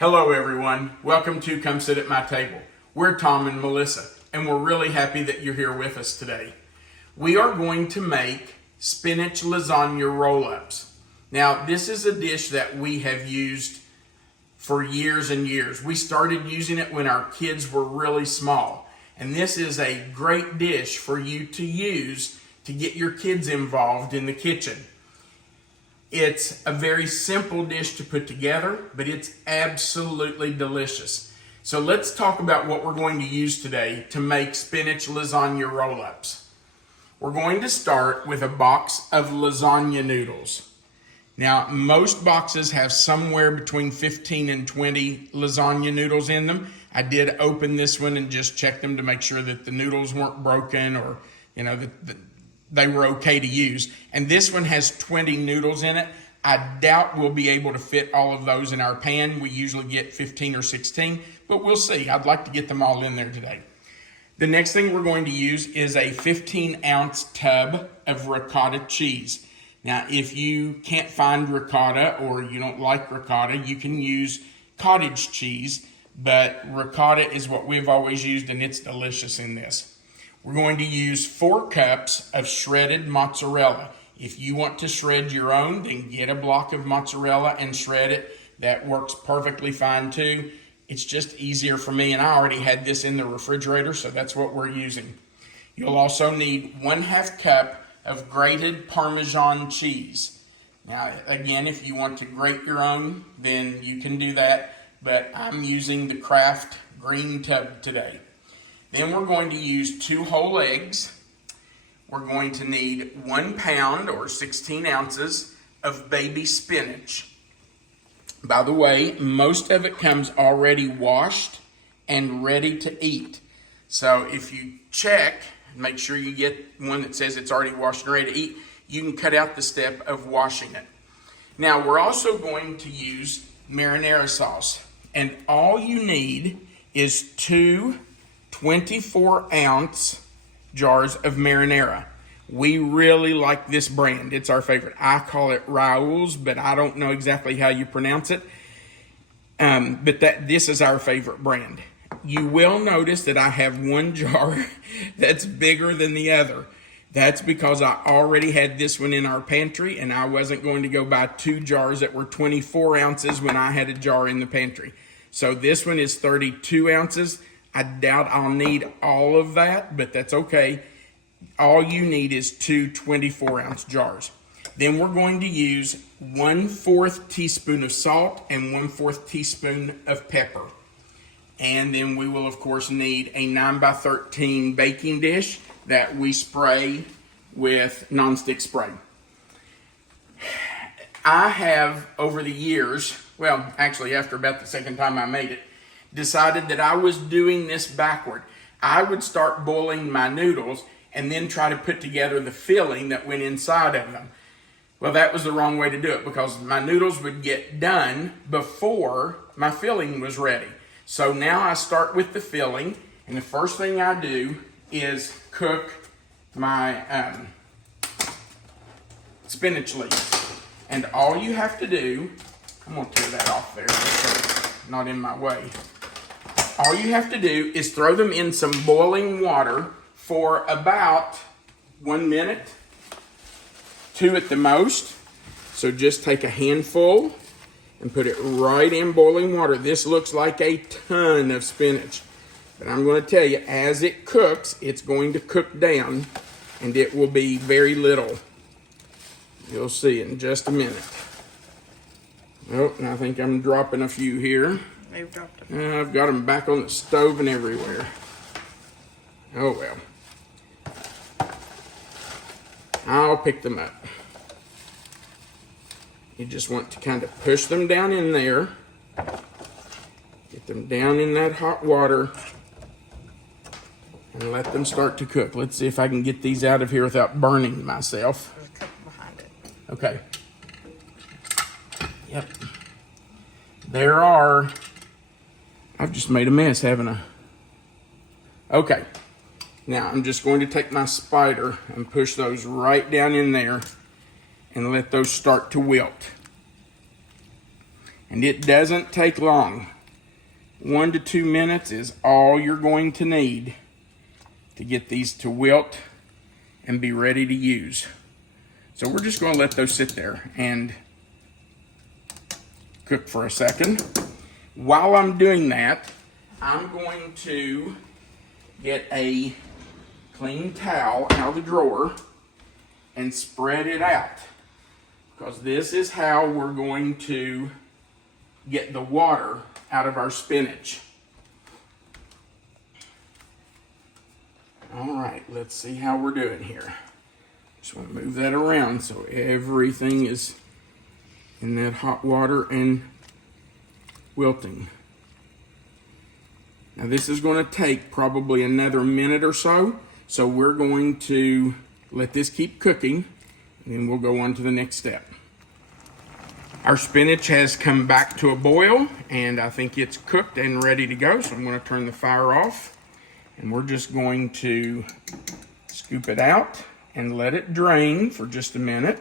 Hello everyone, welcome to Come Sit at My Table. We're Tom and Melissa, and we're really happy that you're here with us today. We are going to make spinach lasagna roll-ups. Now, this is a dish that we have used for years and years. We started using it when our kids were really small, and this is a great dish for you to use to get your kids involved in the kitchen. It's a very simple dish to put together, but it's absolutely delicious. So let's talk about what we're going to use today to make spinach lasagna roll-ups. We're going to start with a box of lasagna noodles. Now, most boxes have somewhere between 15 and 20 lasagna noodles in them. I did open this one and just check them to make sure that the noodles weren't broken or, that they were okay to use. And this one has 20 noodles in it. I doubt we'll be able to fit all of those in our pan. We usually get 15 or 16, but we'll see. I'd like to get them all in there today. The next thing we're going to use is a 15-ounce tub of ricotta cheese. Now, if you can't find ricotta or you don't like ricotta, you can use cottage cheese, but ricotta is what we've always used, and it's delicious in this. We're going to use 4 cups of shredded mozzarella. If you want to shred your own, then get a block of mozzarella and shred it. That works perfectly fine too. It's just easier for me, and I already had this in the refrigerator, so that's what we're using. You'll also need 1/2 cup of grated Parmesan cheese. Now, again, if you want to grate your own, then you can do that, but I'm using the Kraft green tub today. Then we're going to use 2 whole eggs. We're going to need 1 pound or 16 ounces of baby spinach. By the way, most of it comes already washed and ready to eat. So if you check, make sure you get one that says it's already washed and ready to eat, you can cut out the step of washing it. Now, we're also going to use marinara sauce. And all you need is 2 24-ounce jars of marinara. We really like this brand. It's our favorite. I call it Raoul's, but I don't know exactly how you pronounce it. But this is our favorite brand. You will notice that I have one jar that's bigger than the other. That's because I already had this one in our pantry, and I wasn't going to go buy 2 jars that were 24 ounces when I had a jar in the pantry. So this one is 32 ounces. I doubt I'll need all of that, but that's okay. All you need is 2 24-ounce jars. Then we're going to use 1/4 teaspoon of salt and 1/4 teaspoon of pepper. And then we will, of course, need a 9x13 baking dish that we spray with nonstick spray. I have, over the years, well, actually after about the second time I made it, decided that I was doing this backward. I would start boiling my noodles and then try to put together the filling that went inside of them. Well, that was the wrong way to do it because my noodles would get done before my filling was ready. So now I start with the filling, and the first thing I do is cook my spinach leaves. And all you have to do, I'm going to tear that off there so it's not in my way. All you have to do is throw them in some boiling water for about 1 minute, 2 at the most. So just take a handful and put it right in boiling water. This looks like a ton of spinach. But I'm going to tell you, as it cooks, it's going to cook down, and it will be very little. You'll see in just a minute. Oh, and I think I'm dropping a few here. They've dropped them. I've got them back on the stove and everywhere. Oh well. I'll pick them up. You just want to kind of push them down in there. Get them down in that hot water. And let them start to cook. Let's see if I can get these out of here without burning myself. There's a couple behind it. Okay. Yep. There are. I've just made a mess, haven't I? Okay. Now I'm just going to take my spider and push those right down in there and let those start to wilt. And it doesn't take long. 1 to 2 minutes is all you're going to need to get these to wilt and be ready to use. So we're just going to let those sit there and cook for a second. While I'm doing that, I'm going to get a clean towel out of the drawer and spread it out, because this is how we're going to get the water out of our spinach. All right, let's see how we're doing here. Just want to move that around so everything is in that hot water and wilting. Now this is going to take probably another minute or so, so we're going to let this keep cooking, and then we'll go on to the next step. Our spinach has come back to a boil, and I think it's cooked and ready to go, so I'm going to turn the fire off, and we're just going to scoop it out and let it drain for just a minute.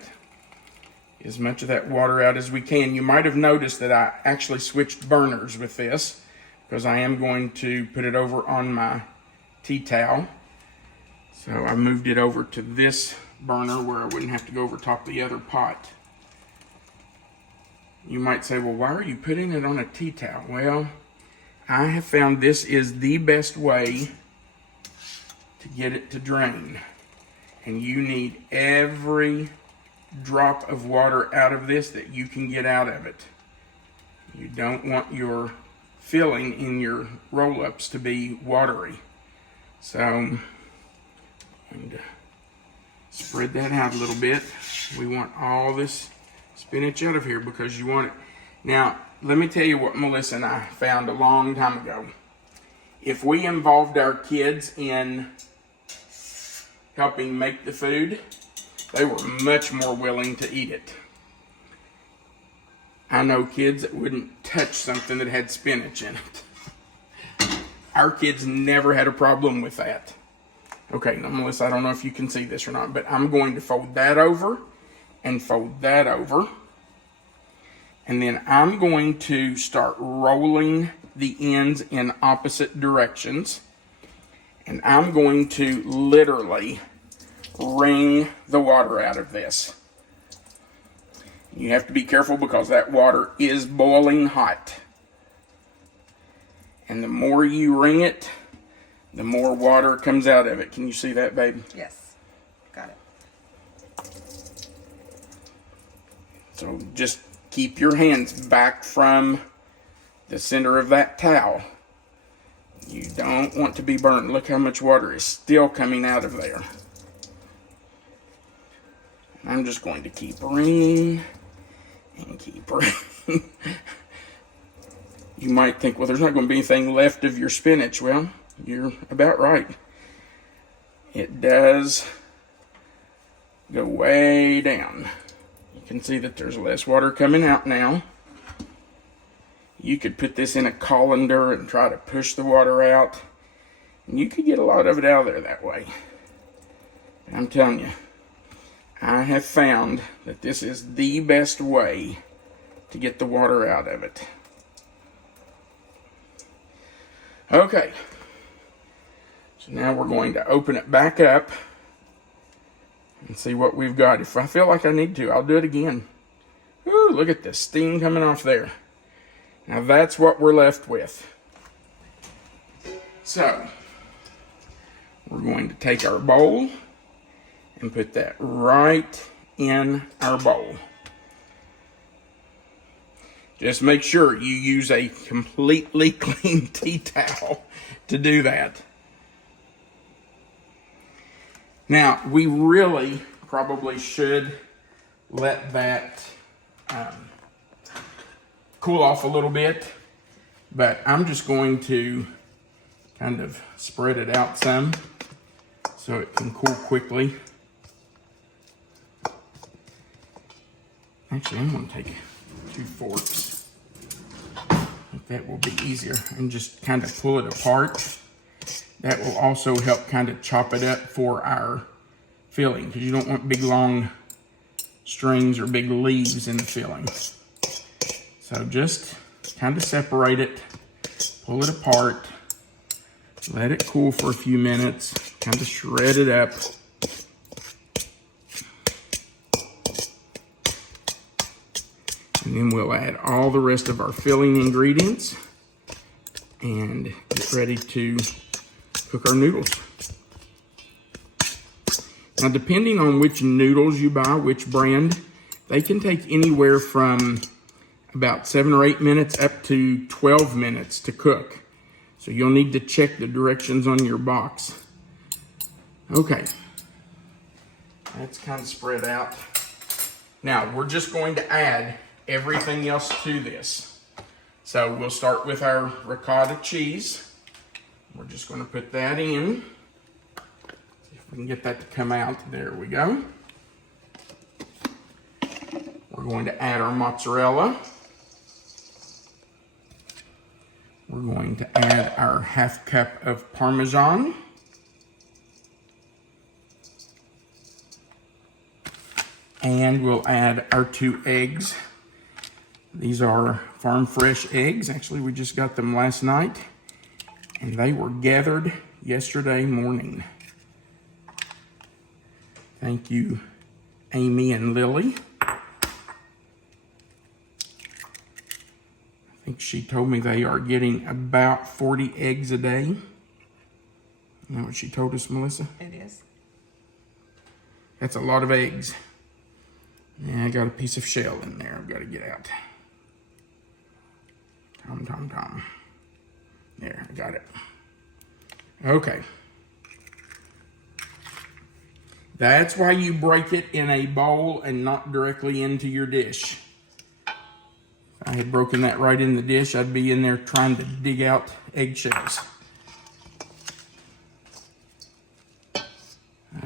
As much of that water out as we can. You might have noticed that I actually switched burners with this, because I am going to put it over on my tea towel. So I moved it over to this burner where I wouldn't have to go over top of the other pot. You might say, well, why are you putting it on a tea towel? Well, I have found this is the best way to get it to drain. And you need every drop of water out of this that you can get out of it. You don't want your filling in your roll-ups to be watery. So I'm going to spread that out a little bit. We want all this spinach out of here because you want it. Now, let me tell you what Melissa and I found a long time ago. If we involved our kids in helping make the food, they were much more willing to eat it. I know kids that wouldn't touch something that had spinach in it. Our kids never had a problem with that. Okay, now Melissa, I don't know if you can see this or not, but I'm going to fold that over and fold that over. And then I'm going to start rolling the ends in opposite directions. And I'm going to literally wring the water out of this. You have to be careful because that water is boiling hot. And the more you wring it, the more water comes out of it. Can you see that, babe? Yes. Got it. So just keep your hands back from the center of that towel. You don't want to be burned. Look how much water is still coming out of there. I'm just going to keep wringing and keep wringing. You might think, well, there's not going to be anything left of your spinach. Well, you're about right. It does go way down. You can see that there's less water coming out now. You could put this in a colander and try to push the water out. And you could get a lot of it out of there that way. And I'm telling you, I have found that this is the best way to get the water out of it. Okay. So now we're going to open it back up and see what we've got. If I feel like I need to, I'll do it again. Ooh, look at the steam coming off there. Now that's what we're left with. So, we're going to take our bowl and put that right in our bowl. Just make sure you use a completely clean tea towel to do that. Now, we really probably should let that cool off a little bit, but I'm just going to kind of spread it out some so it can cool quickly. Actually, I'm going to take 2 forks. I think that will be easier, and just kind of pull it apart. That will also help kind of chop it up for our filling, because you don't want big long strings or big leaves in the filling. So So just kind of separate it, pull it apart, let it cool for a few minutes, kind of shred it up. And then we'll add all the rest of our filling ingredients and get ready to cook our noodles. Now, depending on which noodles you buy, which brand, they can take anywhere from about 7 or 8 minutes up to 12 minutes to cook. So you'll need to check the directions on your box. Okay, that's kind of spread out. Now, we're just going to add everything else to this. So we'll start with our ricotta cheese. We're just going to put that in. See if we can get that to come out. There we go. We're going to add our mozzarella. We're going to add our 1/2 cup of Parmesan. And we'll add our 2 eggs. These are farm fresh eggs. Actually, we just got them last night, and they were gathered yesterday morning. Thank you, Amy and Lily. I think she told me they are getting about 40 eggs a day. Isn't that what she told us, Melissa? It is. That's a lot of eggs. Yeah, I got a piece of shell in there I've got to get out. Tom. There, I got it. Okay. That's why you break it in a bowl and not directly into your dish. If I had broken that right in the dish, I'd be in there trying to dig out eggshells.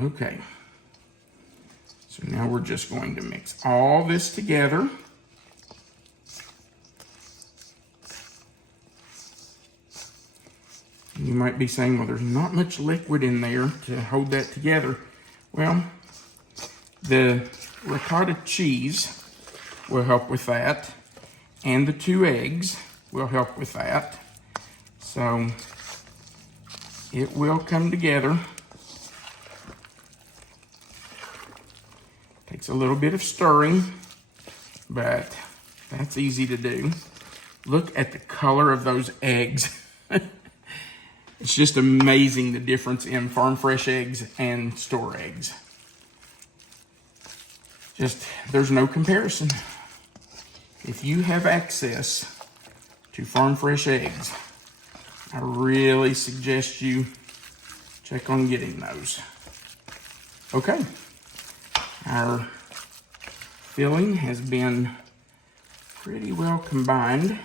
Okay. So now we're just going to mix all this together. You might be saying, well, there's not much liquid in there to hold that together. Well, the ricotta cheese will help with that, and the 2 eggs will help with that. So it will come together. Takes a little bit of stirring, but that's easy to do. Look at the color of those eggs. It's just amazing the difference in farm fresh eggs and store eggs. Just, there's no comparison. If you have access to farm fresh eggs, I really suggest you check on getting those. Okay. Our filling has been pretty well combined.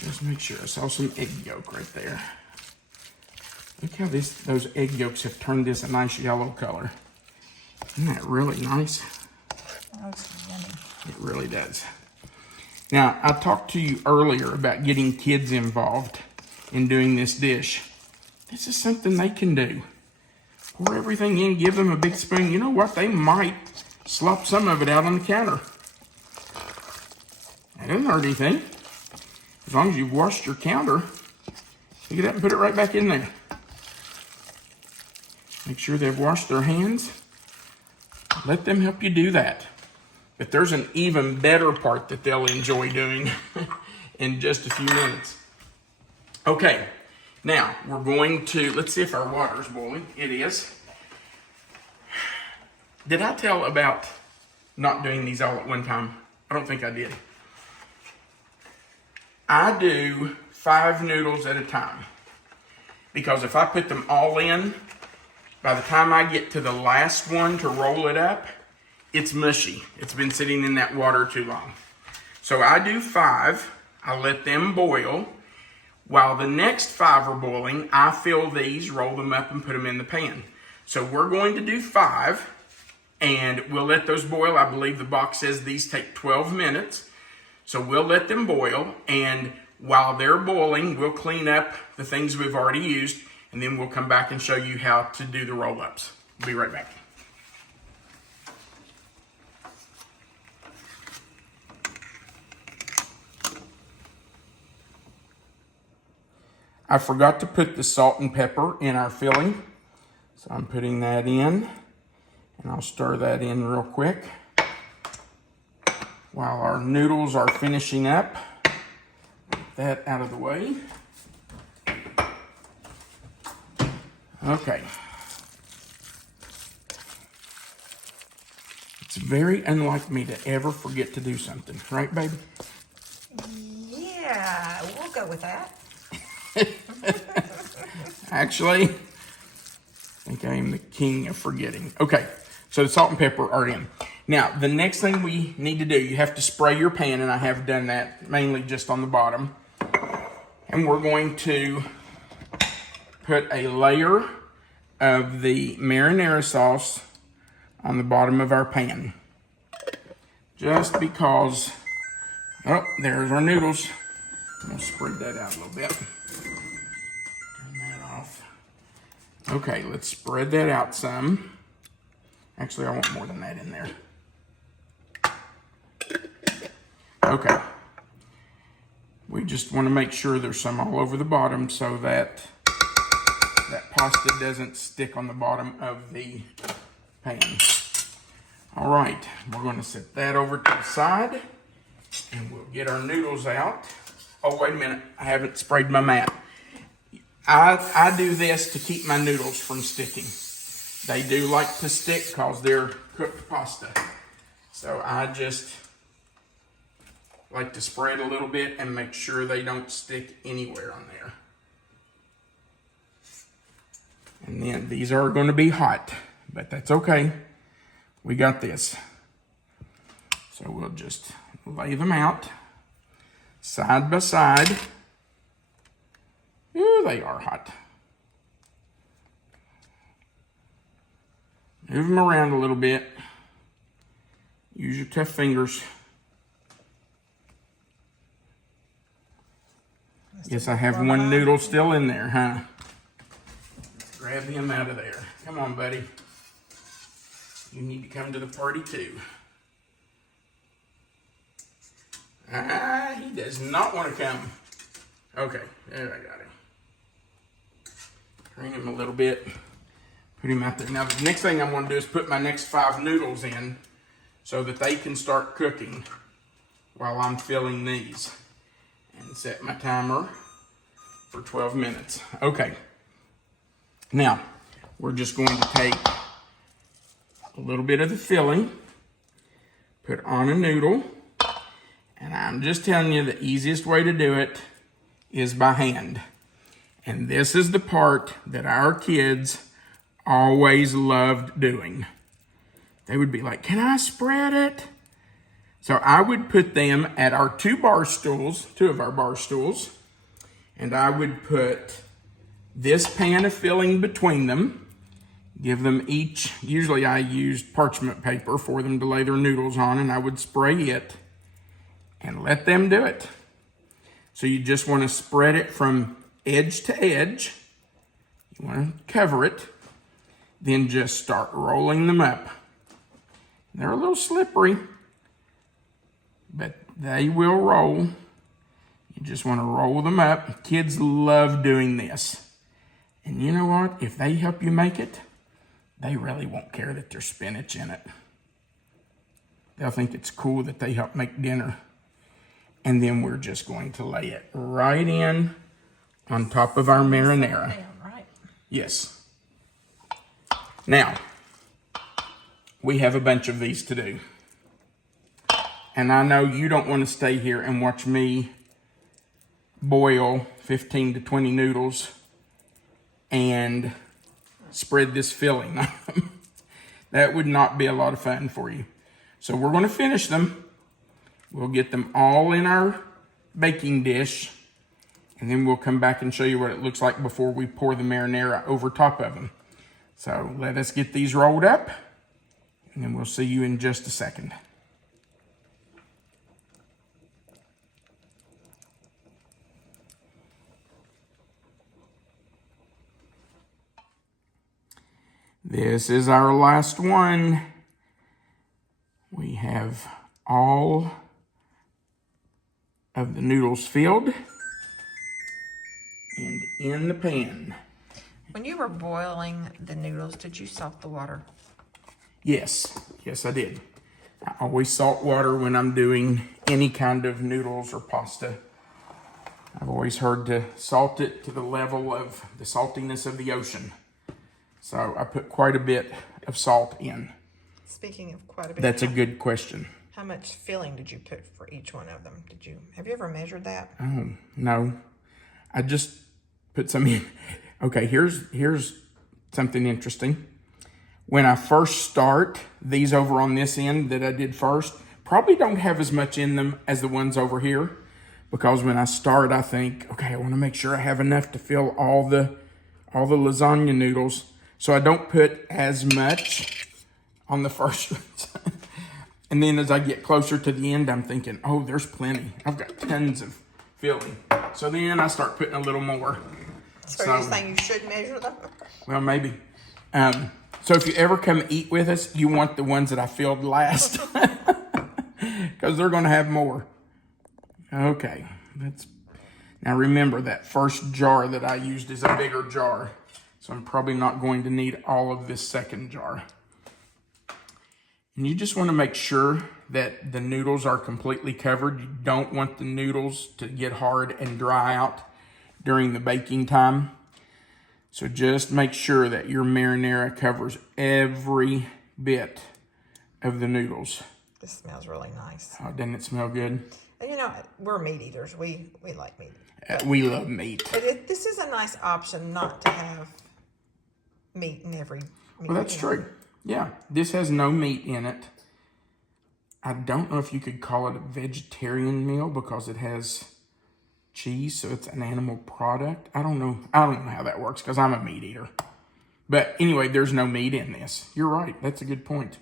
Just make sure. I saw some egg yolk right there. Look how those egg yolks have turned this a nice yellow color. Isn't that really nice? That's yummy. It really does. Now, I talked to you earlier about getting kids involved in doing this dish. This is something they can do. Pour everything in, give them a big spoon. You know what? They might slop some of it out on the counter. That doesn't hurt anything. As long as you've washed your counter, pick it up and put it right back in there. Make sure they've washed their hands. Let them help you do that. But there's an even better part that they'll enjoy doing in just a few minutes. Okay, now we're going to, let's see if our water's boiling. It is. Did I tell about not doing these all at one time? I don't think I did. I do 5 noodles at a time, because if I put them all in, by the time I get to the last one to roll it up, it's mushy. It's been sitting in that water too long. So I do 5, I let them boil. While the next 5 are boiling, I fill these, roll them up, and put them in the pan. So we're going to do 5, and we'll let those boil. I believe the box says these take 12 minutes. So we'll let them boil, and while they're boiling, we'll clean up the things we've already used, and then we'll come back and show you how to do the roll-ups. We'll be right back. I forgot to put the salt and pepper in our filling. So I'm putting that in, and I'll stir that in real quick while our noodles are finishing up. Get that out of the way. Okay. It's very unlike me to ever forget to do something, right, baby? Yeah, we'll go with that. Actually, I think I am the king of forgetting. Okay, so the salt and pepper are in. Now, the next thing we need to do, you have to spray your pan, and I have done that mainly just on the bottom. And we're going to put a layer of the marinara sauce on the bottom of our pan. Just because, oh, there's our noodles. I'm gonna spread that out a little bit. Turn that off. Okay, let's spread that out some. Actually, I want more than that in there. Okay. We just want to make sure there's some all over the bottom so that that pasta doesn't stick on the bottom of the pan. All right, we're going to set that over to the side, and we'll get our noodles out. Oh, wait a minute, I haven't sprayed my mat. I do this to keep my noodles from sticking. They do like to stick because they're cooked pasta. So I just like to spray it a little bit and make sure they don't stick anywhere on there. And then these are going to be hot, but that's okay. We got this. So we'll just lay them out side by side. Ooh, they are hot. Move them around a little bit. Use your tough fingers. Yes, I have one noodle still in there, huh? Grab him out of there. Come on, buddy. You need to come to the party too. He does not want to come. Okay, there I got him. Drain him a little bit. Put him out there. Now the next thing I'm going to do is put my next 5 noodles in so that they can start cooking while I'm filling these. And set my timer for 12 minutes. Okay. Now, we're just going to take a little bit of the filling, put on a noodle, and I'm just telling you the easiest way to do it is by hand. And this is the part that our kids always loved doing. They would be like, "Can I spread it?" So I would put them at our 2 of our bar stools, and I would put this pan of filling between them, give them each, usually I used parchment paper for them to lay their noodles on, and I would spray it and let them do it. So you just want to spread it from edge to edge. You want to cover it, then just start rolling them up. They're a little slippery, but they will roll. You just want to roll them up. Kids love doing this. And you know what? If they help you make it, they really won't care that there's spinach in it. They'll think it's cool that they help make dinner. And then we're just going to lay it right in on top of our marinara. Right. Yes. Now, we have a bunch of these to do. And I know you don't want to stay here and watch me boil 15 to 20 noodles and spread this filling on them. That would not be a lot of fun for you. So we're going to finish them. We'll get them all in our baking dish, and then we'll come back and show you what it looks like before we pour the marinara over top of them. So let us get these rolled up, and then we'll see you in just a second. This is our last one. We have all of the noodles filled. and in the pan. When you were boiling the noodles, did you salt the water? Yes, yes I did. I always salt water when I'm doing any kind of noodles or pasta. I've always heard to salt it to the level of the saltiness of the ocean. So I put quite a bit of salt in. Speaking of quite a bit. That's a good question. How much filling did you put for each one of them? Have you ever measured that? Oh, no. I just put some in. Okay, here's something interesting. When I first start, these over on this end that I did first, probably don't have as much in them as the ones over here. Because when I start, I think, okay, I want to make sure I have enough to fill all the lasagna noodles. So I don't put as much on the first ones. And then as I get closer to the end, I'm thinking, oh, there's plenty. I've got tons of filling. So then I start putting a little more. So you're saying you should measure them? Well, maybe. So if you ever come eat with us, you want the ones that I filled last. Because they're going to have more. Okay. Now remember, that first jar that I used is a bigger jar. So I'm probably not going to need all of this second jar. And you just want to make sure that the noodles are completely covered. You don't want the noodles to get hard and dry out during the baking time. So just make sure that your marinara covers every bit of the noodles. This smells really nice. Oh, doesn't it smell good? And you know, we're meat eaters. We like meat. We love meat. But this is a nice option not to have meat in every meal. Well, that's true. Yeah, this has no meat in it. I don't know if you could call it a vegetarian meal because it has cheese, so it's an animal product. I don't know how that works because I'm a meat eater. But anyway, there's no meat in this. You're right. That's a good point.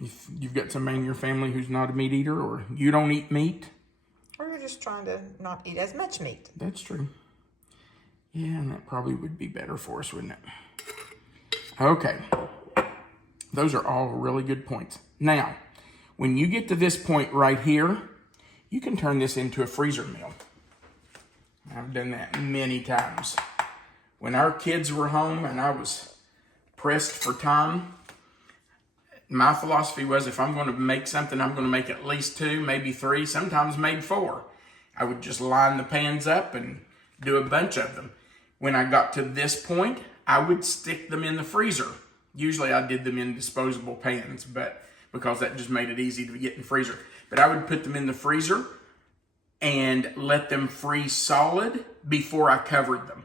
If you've got somebody in your family who's not a meat eater, or you don't eat meat, or you're just trying to not eat as much meat. That's true. Yeah, and that probably would be better for us, wouldn't it? Okay. Those are all really good points. Now, when you get to this point right here, you can turn this into a freezer meal. I've done that many times. When our kids were home and I was pressed for time, my philosophy was if I'm going to make something, I'm going to make at least 2, maybe 3, sometimes maybe 4. I would just line the pans up and do a bunch of them. When I got to this point, I would stick them in the freezer. Usually I did them in disposable pans, but because that just made it easy to get in the freezer. But I would put them in the freezer and let them freeze solid before I covered them.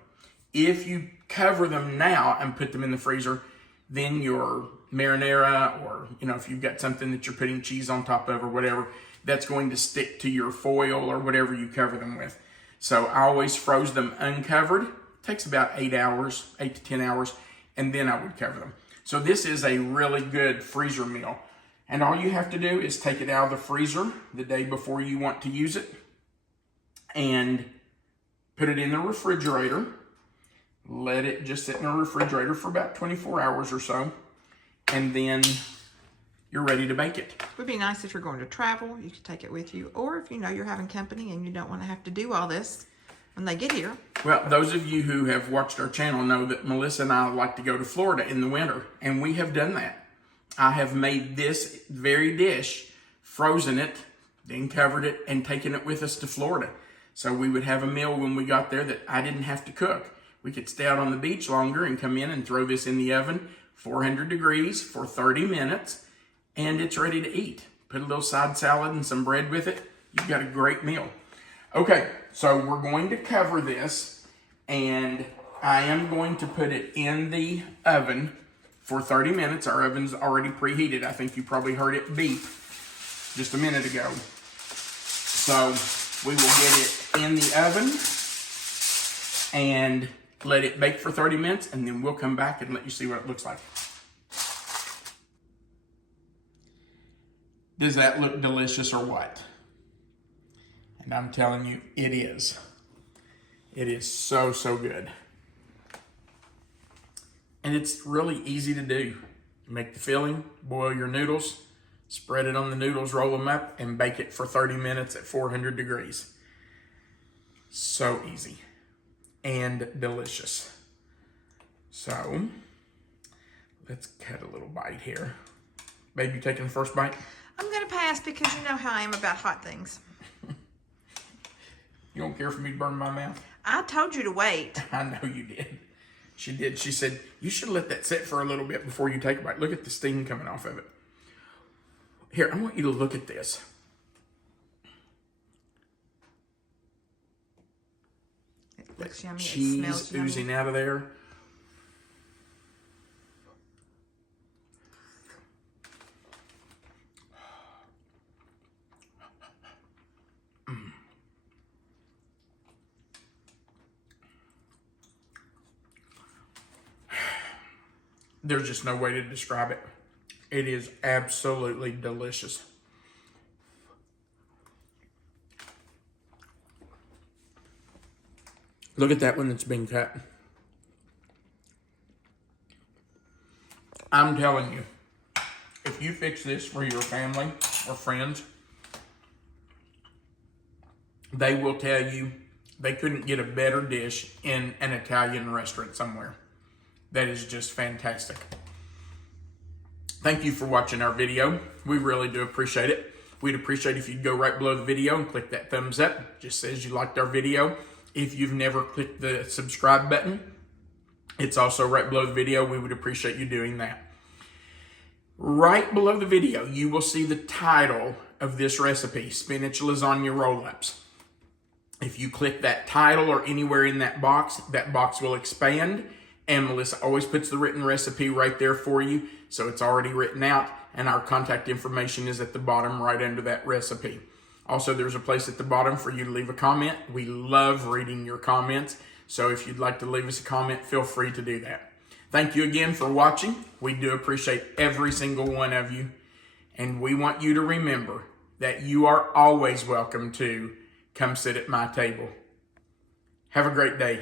If you cover them now and put them in the freezer, then your marinara, or if you've got something that you're putting cheese on top of or whatever, that's going to stick to your foil or whatever you cover them with. So I always froze them uncovered. It takes about 8 to 10 hours, and then I would cover them. So this is a really good freezer meal. And all you have to do is take it out of the freezer the day before you want to use it and put it in the refrigerator. Let it just sit in the refrigerator for about 24 hours or so. And then you're ready to bake it. It would be nice if you're going to travel, you could take it with you. Or if you know you're having company and you don't want to have to do all this when they get here. Well, those of you who have watched our channel know that Melissa and I like to go to Florida in the winter. And we have done that. I have made this very dish, frozen it, then covered it, and taken it with us to Florida. So we would have a meal when we got there that I didn't have to cook. We could stay out on the beach longer and come in and throw this in the oven, 400 degrees for 30 minutes, and it's ready to eat. Put a little side salad and some bread with it. You've got a great meal. Okay, so we're going to cover this, and I am going to put it in the oven for 30 minutes. Our oven's already preheated. I think you probably heard it beep just a minute ago. So we will get it in the oven and let it bake for 30 minutes, and then we'll come back and let you see what it looks like. Does that look delicious or what? And I'm telling you, it is. It is so, so good. And it's really easy to do. Make the filling, boil your noodles, spread it on the noodles, roll them up, and bake it for 30 minutes at 400 degrees. So easy. and delicious. So let's cut a little bite here. Babe, you taking the first bite? I'm going to pass because you know how I am about hot things. You don't care for me to burn my mouth? I told you to wait. I know you did. She did. She said, you should let that sit for a little bit before you take a bite. Look at the steam coming off of it. Here, I want you to look at this. It looks yummy. Cheese it smells yummy. oozing out of there. There's just no way to describe it. It is absolutely delicious. Look at that one that's been cut. I'm telling you, if you fix this for your family or friends, they will tell you they couldn't get a better dish in an Italian restaurant somewhere. That is just fantastic. Thank you for watching our video. We really do appreciate it. We'd appreciate if you'd go right below the video and click that thumbs up. It just says you liked our video. If you've never clicked the subscribe button, it's also right below the video. We would appreciate you doing that. Right below the video, you will see the title of this recipe, Spinach Lasagna Roll-Ups. If you click that title or anywhere in that box will expand. And Melissa always puts the written recipe right there for you, so it's already written out, and our contact information is at the bottom right under that recipe. Also, there's a place at the bottom for you to leave a comment. We love reading your comments, so if you'd like to leave us a comment, feel free to do that. Thank you again for watching. We do appreciate every single one of you, and we want you to remember that you are always welcome to come sit at my table. Have a great day.